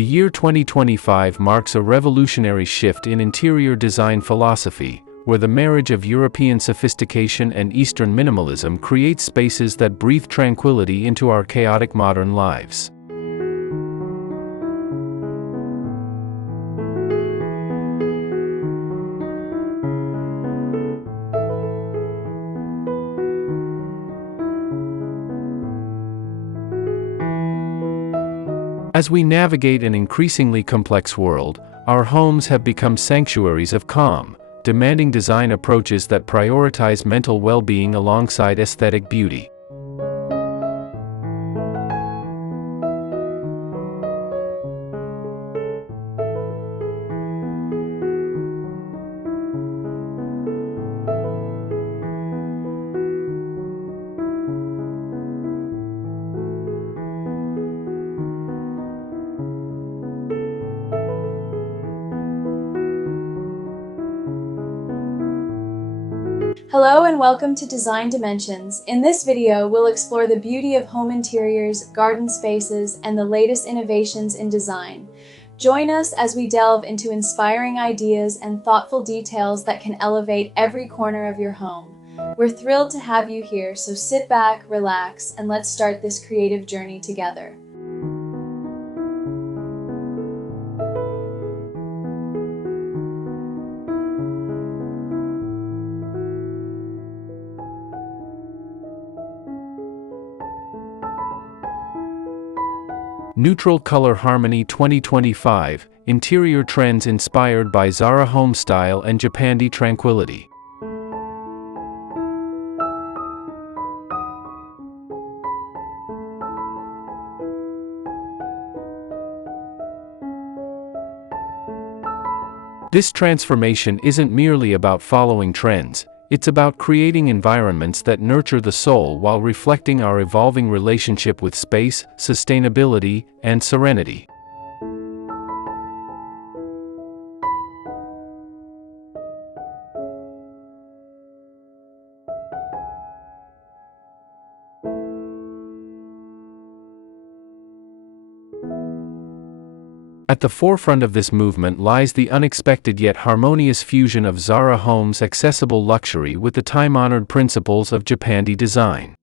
The year 2025 marks a revolutionary shift in interior design philosophy, where the marriage of European sophistication and Eastern minimalism creates spaces that breathe tranquility into our chaotic modern lives. As we navigate an increasingly complex world, our homes have become sanctuaries of calm, demanding design approaches that prioritize mental well-being alongside aesthetic beauty. Hello and welcome to Design Dimensions. In this video, we'll explore the beauty of home interiors, garden spaces, and the latest innovations in design. Join us as we delve into inspiring ideas and thoughtful details that can elevate every corner of your home. We're thrilled to have you here, so sit back, relax, and let's start this creative journey together. Neutral Color Harmony 2025, Interior Trends Inspired by Zara Home Style and Japandi Tranquility. This transformation isn't merely about following trends, it's about creating environments that nurture the soul while reflecting our evolving relationship with space, sustainability, and serenity. At the forefront of this movement lies the unexpected yet harmonious fusion of Zara Home's accessible luxury with the time-honored principles of Japandi design.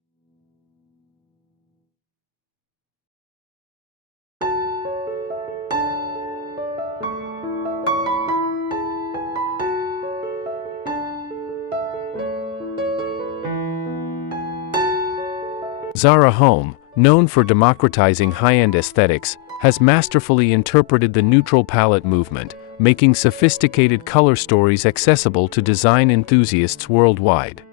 Zara Home, known for democratizing high-end aesthetics, has masterfully interpreted the neutral palette movement, making sophisticated color stories accessible to design enthusiasts worldwide.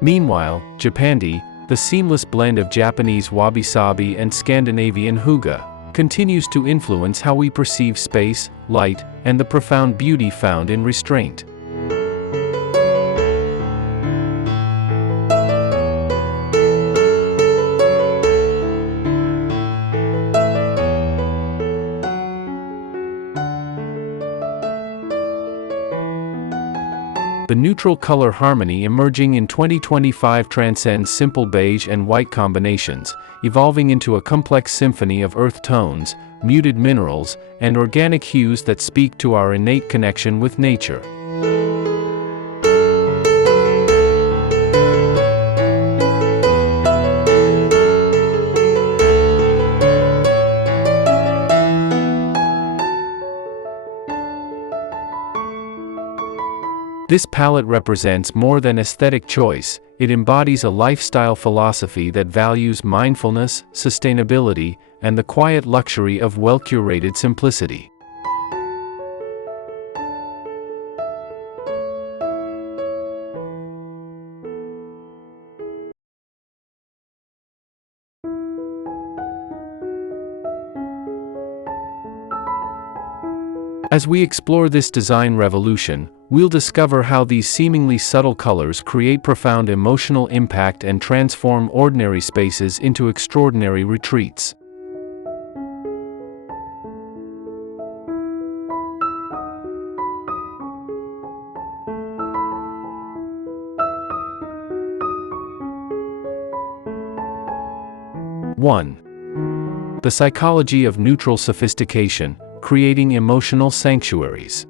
Meanwhile, Japandi, the seamless blend of Japanese wabi-sabi and Scandinavian hygge, continues to influence how we perceive space, light, and the profound beauty found in restraint. The neutral color harmony emerging in 2025 transcends simple beige and white combinations, evolving into a complex symphony of earth tones, muted minerals, and organic hues that speak to our innate connection with nature. This palette represents more than aesthetic choice, it embodies a lifestyle philosophy that values mindfulness, sustainability, and the quiet luxury of well-curated simplicity. As we explore this design revolution, we'll discover how these seemingly subtle colors create profound emotional impact and transform ordinary spaces into extraordinary retreats. 1. The psychology of neutral sophistication, creating emotional sanctuaries.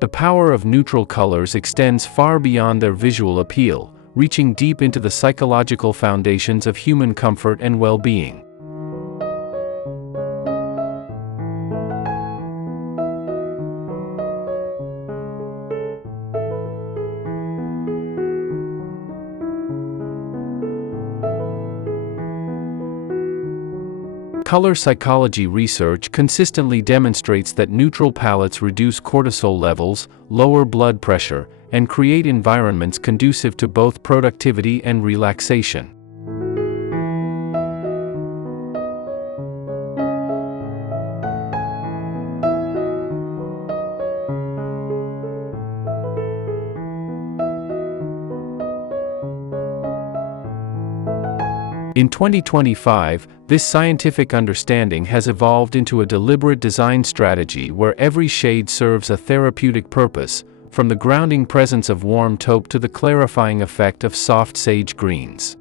The power of neutral colors extends far beyond their visual appeal, reaching deep into the psychological foundations of human comfort and well-being. Color psychology research consistently demonstrates that neutral palettes reduce cortisol levels, lower blood pressure, and create environments conducive to both productivity and relaxation. In 2025, this scientific understanding has evolved into a deliberate design strategy where every shade serves a therapeutic purpose, from the grounding presence of warm taupe to the clarifying effect of soft sage greens.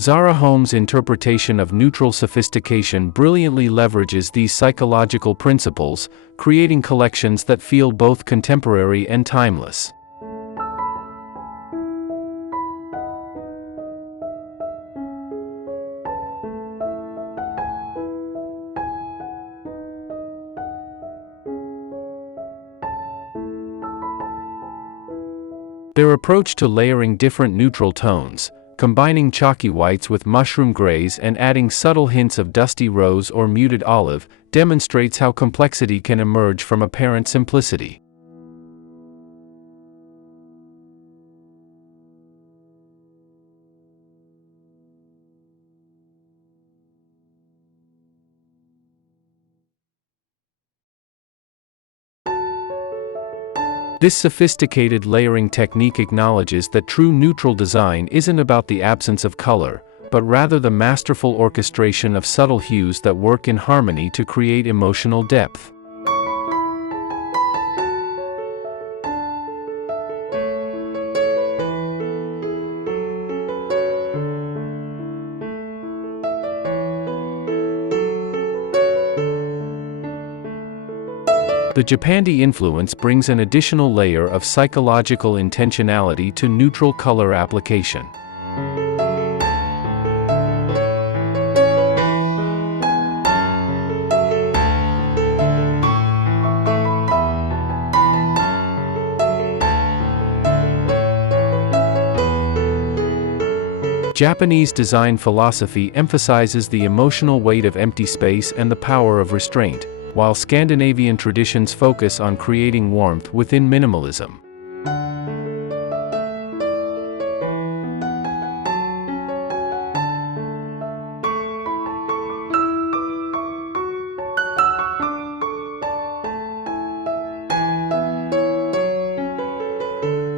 Zara Home's interpretation of neutral sophistication brilliantly leverages these psychological principles, creating collections that feel both contemporary and timeless. Their approach to layering different neutral tones, combining chalky whites with mushroom grays and adding subtle hints of dusty rose or muted olive, demonstrates how complexity can emerge from apparent simplicity. This sophisticated layering technique acknowledges that true neutral design isn't about the absence of color, but rather the masterful orchestration of subtle hues that work in harmony to create emotional depth. The Japandi influence brings an additional layer of psychological intentionality to neutral color application. Japanese design philosophy emphasizes the emotional weight of empty space and the power of restraint, while Scandinavian traditions focus on creating warmth within minimalism.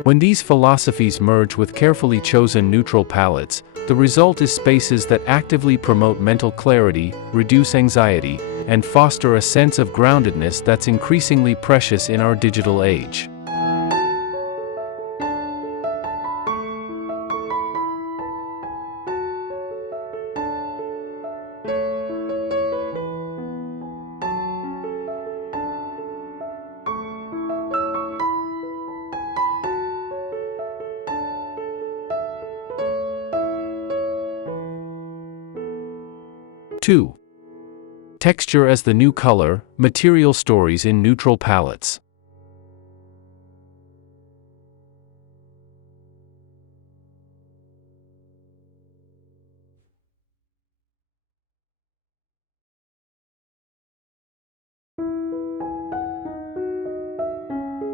When these philosophies merge with carefully chosen neutral palettes, the result is spaces that actively promote mental clarity, reduce anxiety, and foster a sense of groundedness that's increasingly precious in our digital age. Two. Texture as the new color, material stories in neutral palettes.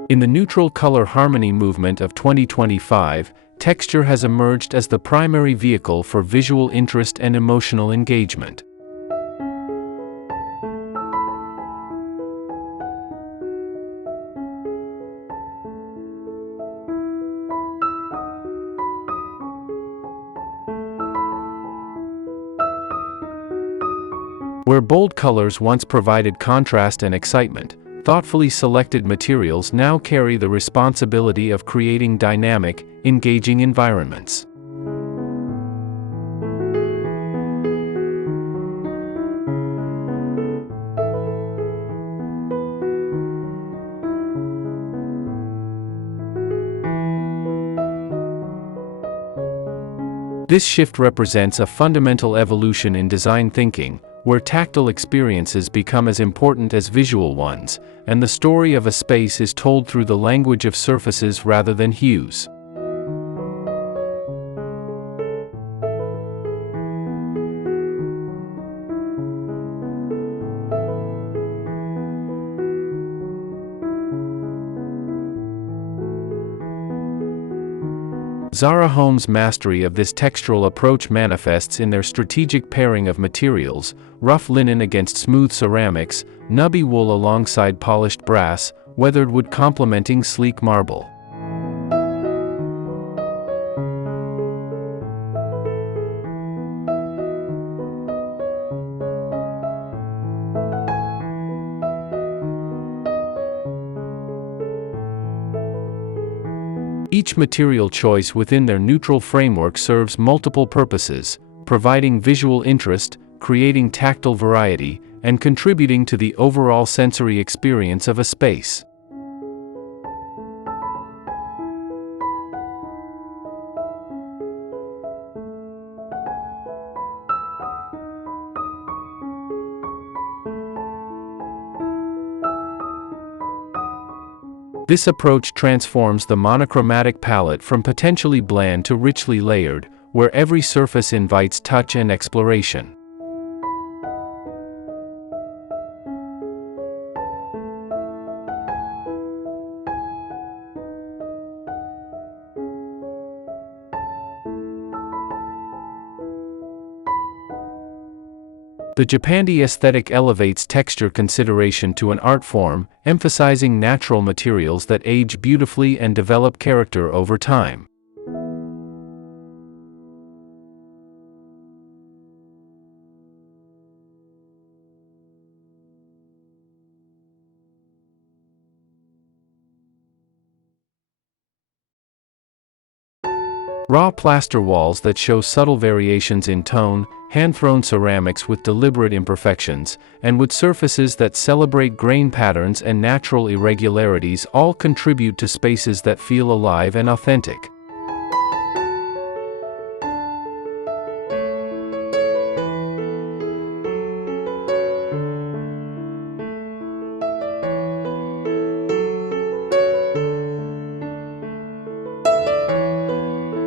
In the neutral color harmony movement of 2025, texture has emerged as the primary vehicle for visual interest and emotional engagement. Where bold colors once provided contrast and excitement, thoughtfully selected materials now carry the responsibility of creating dynamic, engaging environments. This shift represents a fundamental evolution in design thinking, where tactile experiences become as important as visual ones, and the story of a space is told through the language of surfaces rather than hues. Zara Home's mastery of this textural approach manifests in their strategic pairing of materials: rough linen against smooth ceramics, nubby wool alongside polished brass, weathered wood complementing sleek marble. Each material choice within their neutral framework serves multiple purposes, providing visual interest, creating tactile variety, and contributing to the overall sensory experience of a space. This approach transforms the monochromatic palette from potentially bland to richly layered, where every surface invites touch and exploration. The Japandi aesthetic elevates texture consideration to an art form, emphasizing natural materials that age beautifully and develop character over time. Raw plaster walls that show subtle variations in tone, hand-thrown ceramics with deliberate imperfections, and wood surfaces that celebrate grain patterns and natural irregularities all contribute to spaces that feel alive and authentic.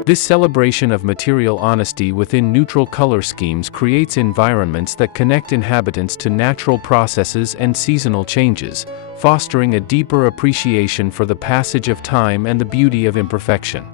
This celebration of material honesty within neutral color schemes creates environments that connect inhabitants to natural processes and seasonal changes, fostering a deeper appreciation for the passage of time and the beauty of imperfection.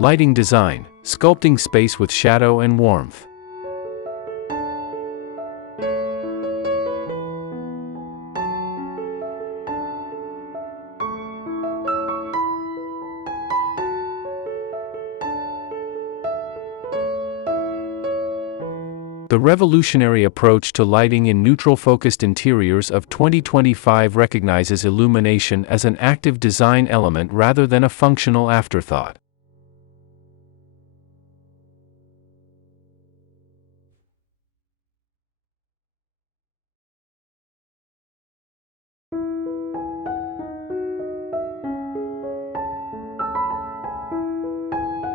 Lighting design, sculpting space with shadow and warmth. The revolutionary approach to lighting in neutral-focused interiors of 2025 recognizes illumination as an active design element rather than a functional afterthought.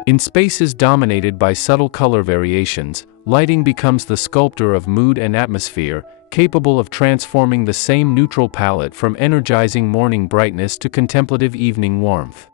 In spaces dominated by subtle color variations, lighting becomes the sculptor of mood and atmosphere, capable of transforming the same neutral palette from energizing morning brightness to contemplative evening warmth.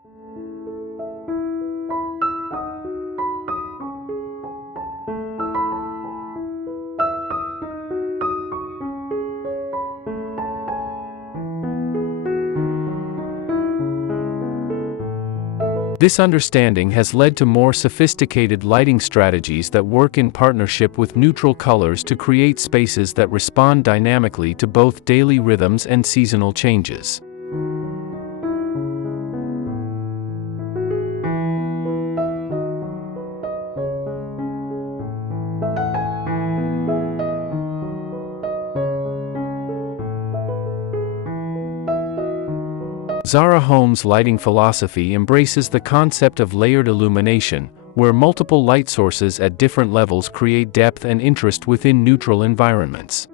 This understanding has led to more sophisticated lighting strategies that work in partnership with neutral colors to create spaces that respond dynamically to both daily rhythms and seasonal changes. Zara Home's lighting philosophy embraces the concept of layered illumination, where multiple light sources at different levels create depth and interest within neutral environments.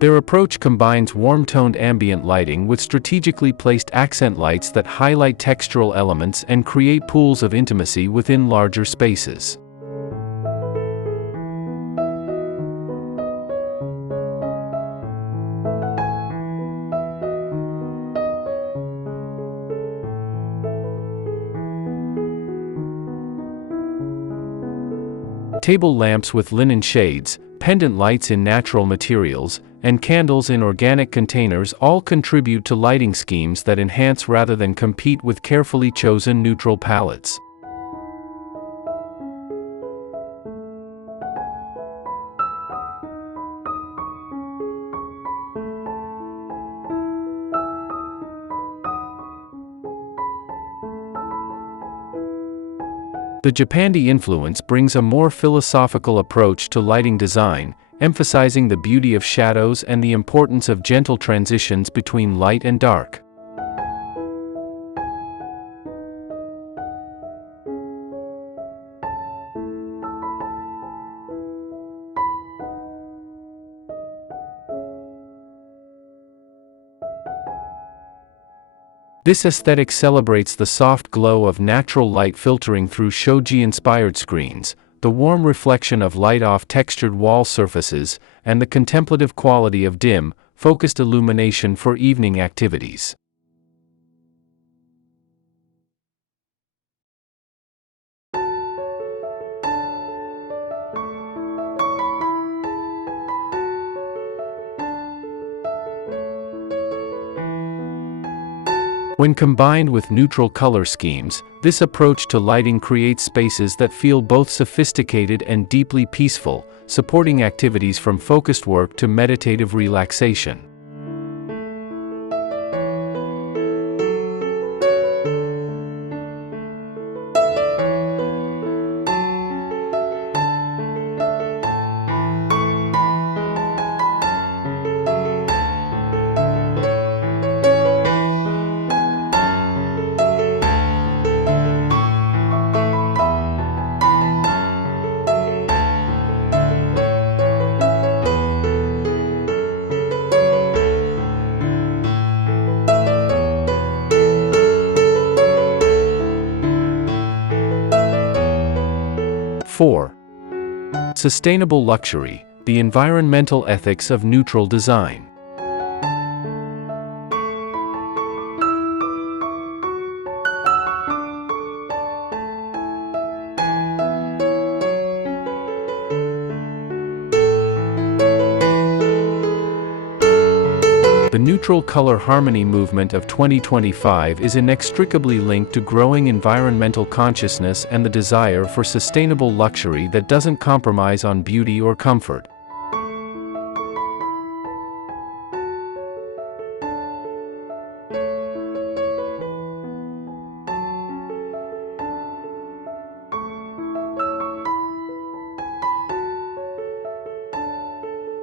Their approach combines warm-toned ambient lighting with strategically placed accent lights that highlight textural elements and create pools of intimacy within larger spaces. Table lamps with linen shades, pendant lights in natural materials, and candles in organic containers all contribute to lighting schemes that enhance rather than compete with carefully chosen neutral palettes. The Japandi influence brings a more philosophical approach to lighting design, emphasizing the beauty of shadows and the importance of gentle transitions between light and dark. This aesthetic celebrates the soft glow of natural light filtering through shoji-inspired screens, the warm reflection of light off textured wall surfaces, and the contemplative quality of dim, focused illumination for evening activities. When combined with neutral color schemes, this approach to lighting creates spaces that feel both sophisticated and deeply peaceful, supporting activities from focused work to meditative relaxation. (4) Sustainable luxury, the environmental ethics of neutral design. The neutral color harmony movement of 2025 is inextricably linked to growing environmental consciousness and the desire for sustainable luxury that doesn't compromise on beauty or comfort.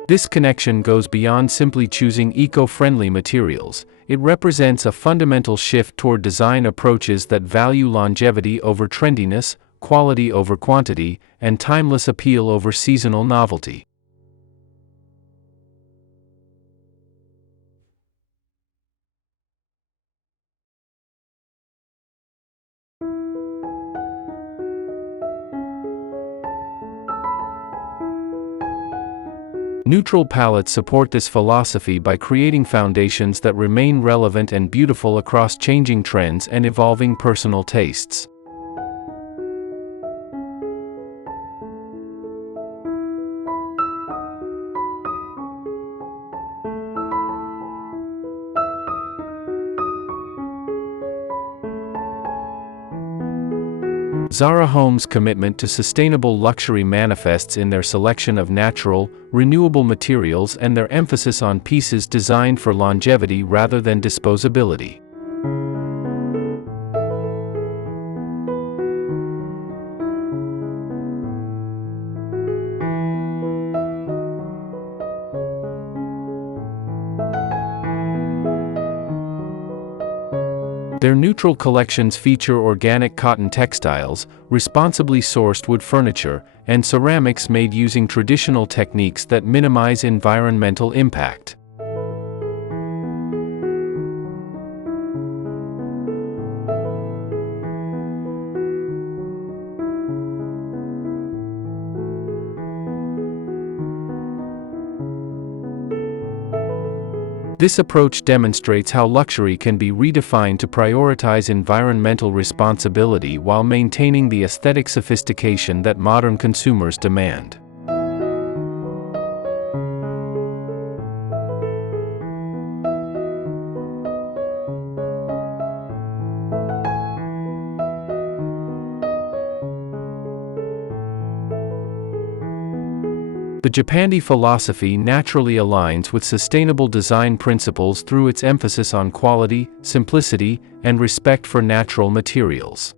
This connection goes beyond simply choosing eco-friendly materials. It represents a fundamental shift toward design approaches that value longevity over trendiness, quality over quantity, and timeless appeal over seasonal novelty. Neutral palettes support this philosophy by creating foundations that remain relevant and beautiful across changing trends and evolving personal tastes. Zara Home's commitment to sustainable luxury manifests in their selection of natural, renewable materials and their emphasis on pieces designed for longevity rather than disposability. Their neutral collections feature organic cotton textiles, responsibly sourced wood furniture, and ceramics made using traditional techniques that minimize environmental impact. This approach demonstrates how luxury can be redefined to prioritize environmental responsibility while maintaining the aesthetic sophistication that modern consumers demand. The Japandi philosophy naturally aligns with sustainable design principles through its emphasis on quality, simplicity, and respect for natural materials.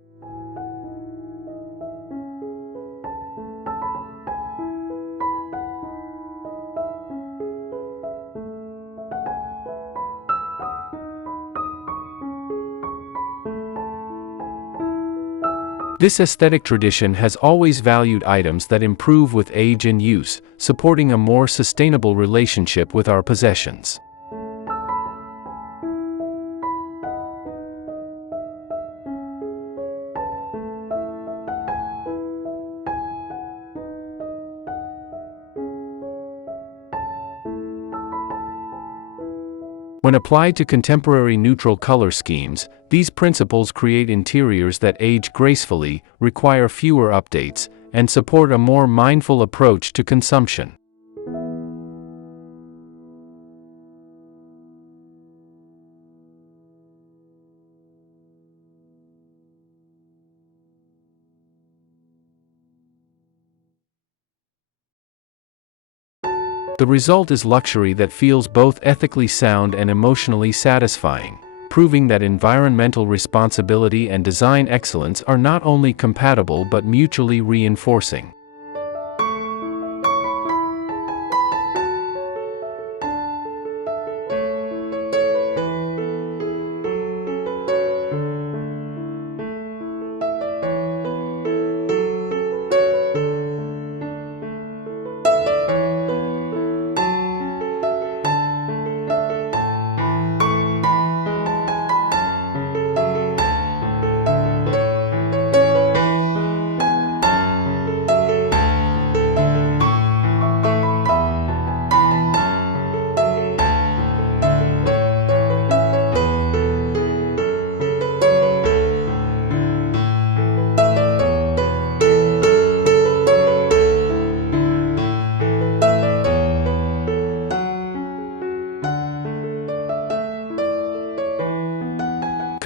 This aesthetic tradition has always valued items that improve with age and use, supporting a more sustainable relationship with our possessions. When applied to contemporary neutral color schemes, these principles create interiors that age gracefully, require fewer updates, and support a more mindful approach to consumption. The result is luxury that feels both ethically sound and emotionally satisfying, proving that environmental responsibility and design excellence are not only compatible but mutually reinforcing.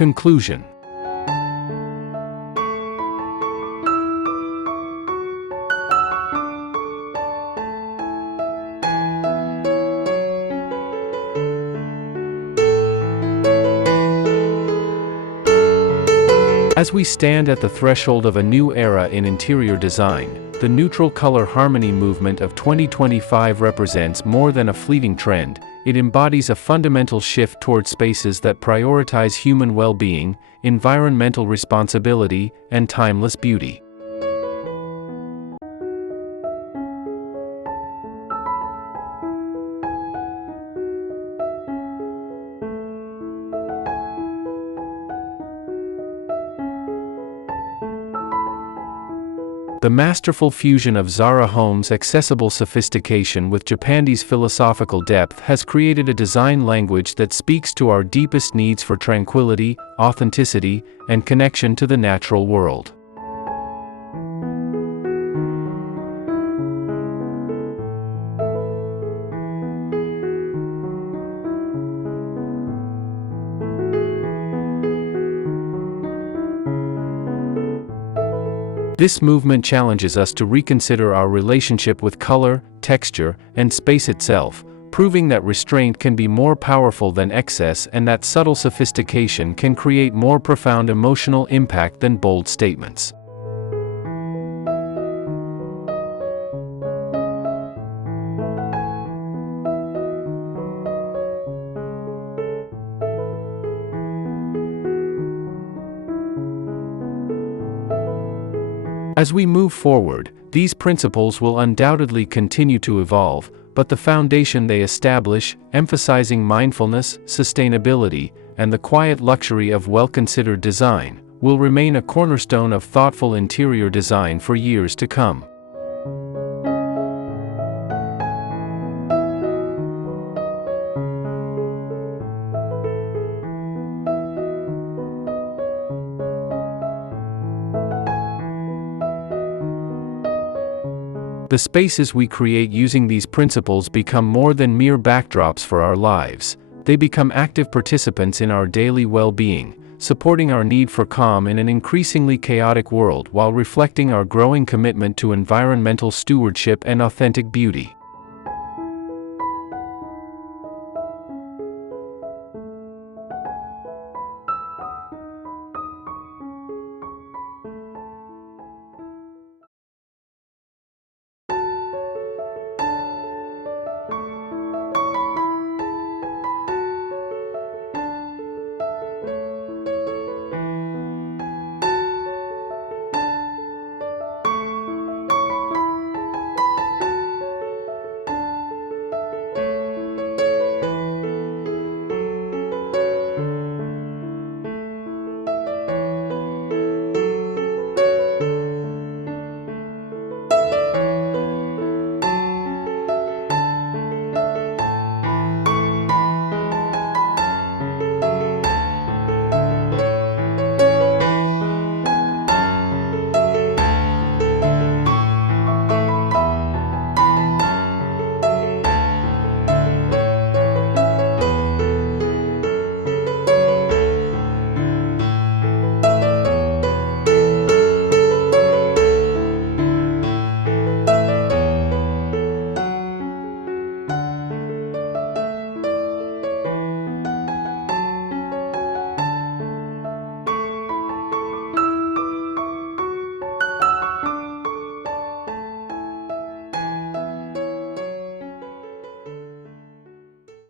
Conclusion. As we stand at the threshold of a new era in interior design, the neutral color harmony movement of 2025 represents more than a fleeting trend. It embodies a fundamental shift toward spaces that prioritize human well-being, environmental responsibility, and timeless beauty. The masterful fusion of Zara Home's accessible sophistication with Japandi's philosophical depth has created a design language that speaks to our deepest needs for tranquility, authenticity, and connection to the natural world. This movement challenges us to reconsider our relationship with color, texture, and space itself, proving that restraint can be more powerful than excess and that subtle sophistication can create more profound emotional impact than bold statements. As we move forward, these principles will undoubtedly continue to evolve, but the foundation they establish, emphasizing mindfulness, sustainability, and the quiet luxury of well-considered design, will remain a cornerstone of thoughtful interior design for years to come. The spaces we create using these principles become more than mere backdrops for our lives. They become active participants in our daily well-being, supporting our need for calm in an increasingly chaotic world while reflecting our growing commitment to environmental stewardship and authentic beauty.